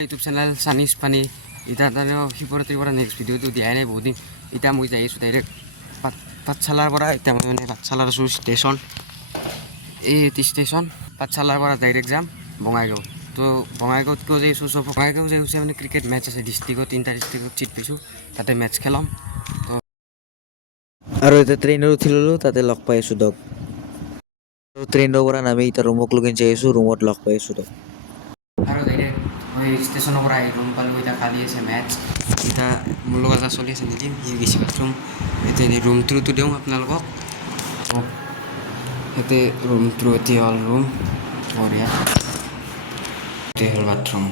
YouTube channel চানিজ পানী এতিয়া তাৰমানে শিৱৰাত্ৰিৰ পৰা নেক্সট ভিডিঅ'টো দিয়াই নাই বহুত দিন এতিয়া মই যাই আছোঁ ডাইৰেক্ট পাঠশালাৰ পৰা এতিয়া মই মানে পাঠশালাৰ আছোঁ ষ্টেচন এই ষ্টেচন পাঠশালাৰ পৰা ডাইৰেক্ট যাম বঙাইগাঁও তো বঙাইগাঁৱত কিয় যাই আছোঁ চব বঙাইগাঁও যাই হৈছে মানে ক্ৰিকেট মেটচ আছে ডিষ্ট্ৰিক্টত 3টা ডিষ্ট্ৰিক্টত চিট পাইছোঁ তাতে মেটচ খেলাম তো আৰু এতিয়া ট্ৰেইনত উঠি ল'লোঁ তাতে লগ পাই আছোঁ দক ট্ৰেইনৰ পৰা নামি এতিয়া ৰুমক লৈ যাই আছোঁ ৰুমত লগ পাই আছোঁ দক আৰু ডাইৰেক্ট মই ষ্টেচনৰ পৰা আহি ৰুম পালোঁ এতিয়া কালি আছে মেটচ এতিয়া মোৰ লগত এটা চলি আছে নেকি সি গৈছে বাথৰুম এতিয়া এনেই ৰুম থ্ৰুটো দিওঁ আপোনালোকক ইয়াতে ৰুম থ্ৰু এতিয়া হ'ল ৰুম বঢ়িয়া এতে হ'ল বাথৰুম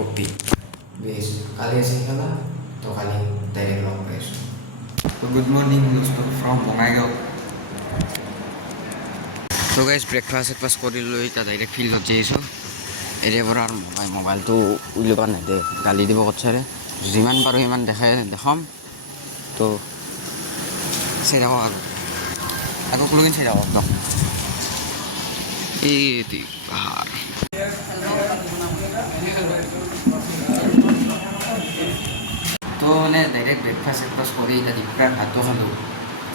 অ'পি বেছ কালি আছে খেলা তো কালি ডাইৰেক্ট লগ পাই আছোঁ তো গুড মৰ্ণিং ফ্ৰম বঙাইগাঁও তো গাইজ ব্ৰেকফাষ্ট কৰি লৈ এতিয়া ডাইৰেক্ট ফিল্ডত যাই আছোঁ এৰিয়াৰ পৰা আৰু মোবাইলটো উলিয়াব নেদে গালি দিব কচ্ছাৰে যিমান পাৰোঁ সিমান দেখাম তো চাই থাকক আগক লৈ চাই থাকক একদম এই পাহাৰ তো মানে ডাইৰেক্ট ব্ৰেকফাষ্ট কৰি এতিয়া দুপৰীয়াৰ ভাতো খালোঁ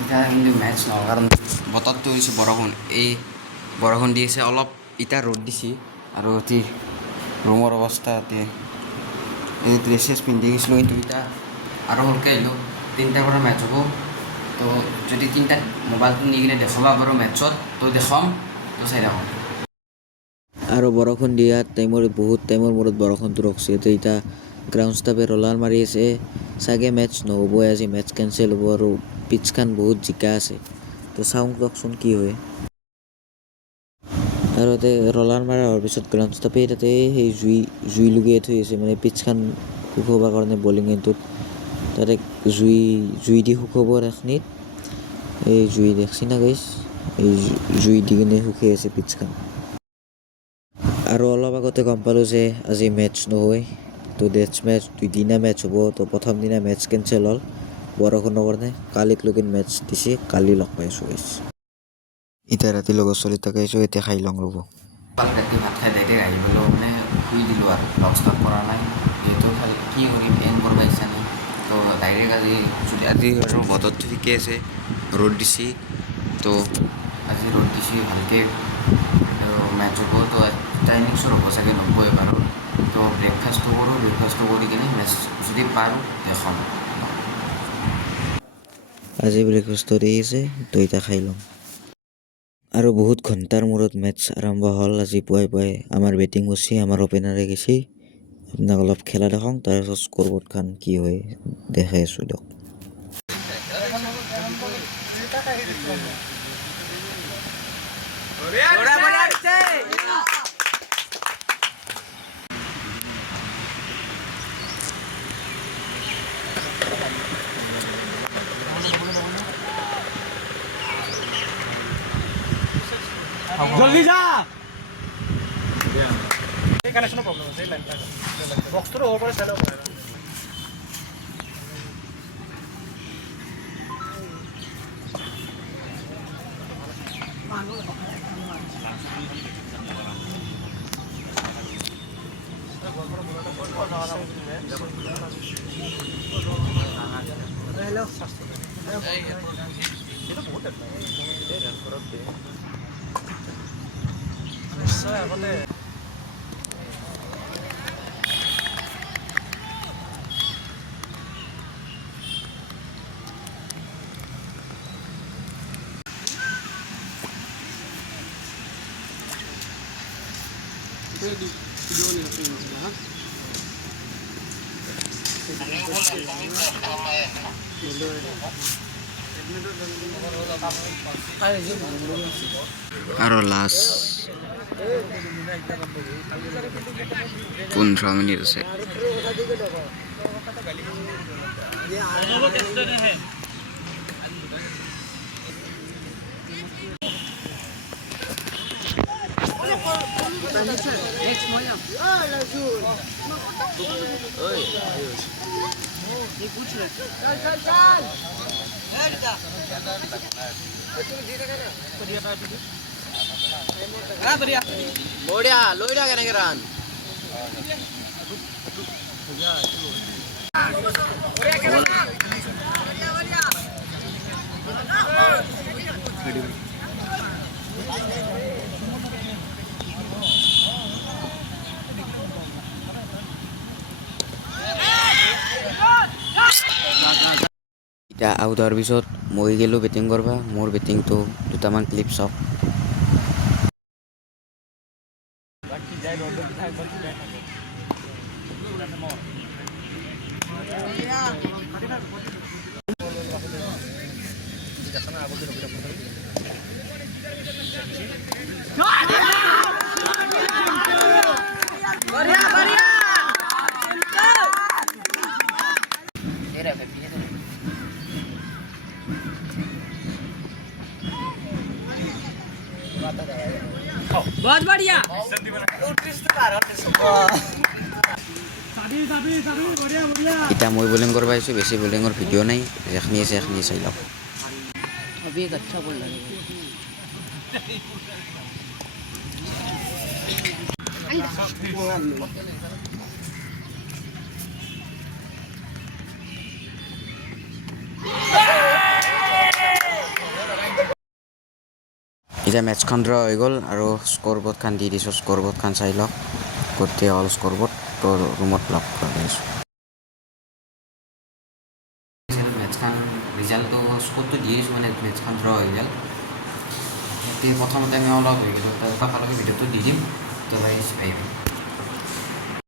এতিয়া কিন্তু মেটচ নহয় কাৰণ বতৰটো হৈছে বৰষুণ এই বৰষুণ দি আছে অলপ এতিয়া ৰ'দ দিছে আৰু অতি ৰুমৰ অৱস্থা এতিয়া এই ড্ৰেছেছ পিন্ধি গৈছিলোঁ কিন্তু এতিয়া আৰু সৰকৈ আহিলোঁ 3টাৰ পৰা মেটচ হ'ব তো যদি 3টাত মোবাইলটো নি কিনে দেখাব পাৰোঁ মেটচত তো দেখাম তো চাই থাকক আৰু বৰষুণ দিয়াত বহুত টাইমৰ মূৰত বৰষুণটো ৰখছে এতিয়া গ্ৰাউণ্ড ষ্টাফে ৰলাৰ মাৰি আছে চাগে মেটচ নহ'বই আজি মেটচ কেঞ্চেল হ'ব আৰু পিটছখন বহুত জিকা আছে তো চাওঁ কওকচোন কি হয় আৰু তাতে ৰলাৰ মাৰা হোৱাৰ পিছত গ্ৰাউণ্ড ষ্টাফে তাতে সেই জুই লগাই থৈ আছে মানে পিটছখন শুকাবৰ কাৰণে বলিং এণ্ডটোত তাতে জুই দি শুকাব এইখিনিত এই জুই দেখছি না গাইছ এই জুই দি কিনে শুকাই আছে পিটছখন আৰু অলপ আগতে গম পালোঁ যে আজি মেটচ নহয় তো নেক্সট মেটচ 2দিনা মেটচ হ'ব তো প্ৰথম দিনা মেটচ কেঞ্চেল হ'ল বৰষুণৰ কাৰণে কালিক লগিন মেটচ দিছে কালি লগ পাইছোঁ গাইছ এতিয়া ৰাতি লগত চলি থাকাইছোঁ এতিয়া খাই লওঁ ৰ'ব ৰাতি ভাত খাই ডাইৰেক্ট আহি পেলাই মানে শুই দিলোঁ আৰু লগ ষ্টপ কৰা নাই যিহেতু খালি কি কৰিম এন কৰিব ইচ্ছা নাই তো ডাইৰেক্ট আজি আৰু বতৰটো ঠিকে আছে ৰ'দ দিছে তো আজি ৰ'দ দিছে ভালকৈ মেটচ হ'ব তো টাইমিংছৰ হ'ব চাগে 90 এবাৰৰ তো ব্ৰেকফাষ্টটো কৰোঁ ব্ৰেকফাষ্টটো কৰি কিনে মেটচ যদি পাৰোঁ দেখাম আজি ব্ৰেকফাষ্টত এই আছে তো এতিয়া খাই লওঁ আৰু বহুত ঘণ্টাৰ মূৰত মেটচ আৰম্ভ হ'ল আজি পুৱাই আমাৰ বেটিং কৰিছে আমাৰ অপেনাৰে গৈছে আপোনাক অলপ খেলা দেখাওঁ তাৰপিছত স্ক'ৰবৰ্ডখন কি হয় দেখাই আছোঁ দিয়ক জলদি যা এই কানেকশনৰ প্ৰব্লেম আছে এই লাইনটা বক্সটো ওপৰ পৰা চালো হেল্ল' এটা বহুত নিশ্চয় আগতে আৰু লাষ্ট 15 মিনিট আছে বঢ়িয়া লৈ কেনেকে ৰান এতিয়া আউট হোৱাৰ পিছত মই গ'লোঁ বেটিং কৰিব মোৰ বেটিংটো দুটামান ক্লিপ চাওক बहुत बढ़िया এতিয়া মই বলিং কৰিব আহিছোঁ বেছি বলিঙৰ ভিডিঅ' নাই যেখিনি আছে সেইখিনি চাই লওক अभी एक अच्छा बॉल लगेगा এতিয়া মেটচখন ড্ৰ হৈ গ'ল আৰু স্ক'ৰ বৰ্ডখন দি দিছোঁ স্ক'ৰ বৰ্ডখন চাই লওক গোটেই অল স্ক'ৰ বৰ্ড তো ৰুমত লগ কৰি আছোঁ মেটচখন ৰিজাল্টটো স্ক'ৰটো দি দিছোঁ মানে মেটচখন ড্ৰ হৈ গ'ল এতিয়া প্ৰথমতে আমি অলপ হৈ গ'লোঁ তাৰপৰা ভিডিঅ'টো দি দিম তো গাইজ আহিব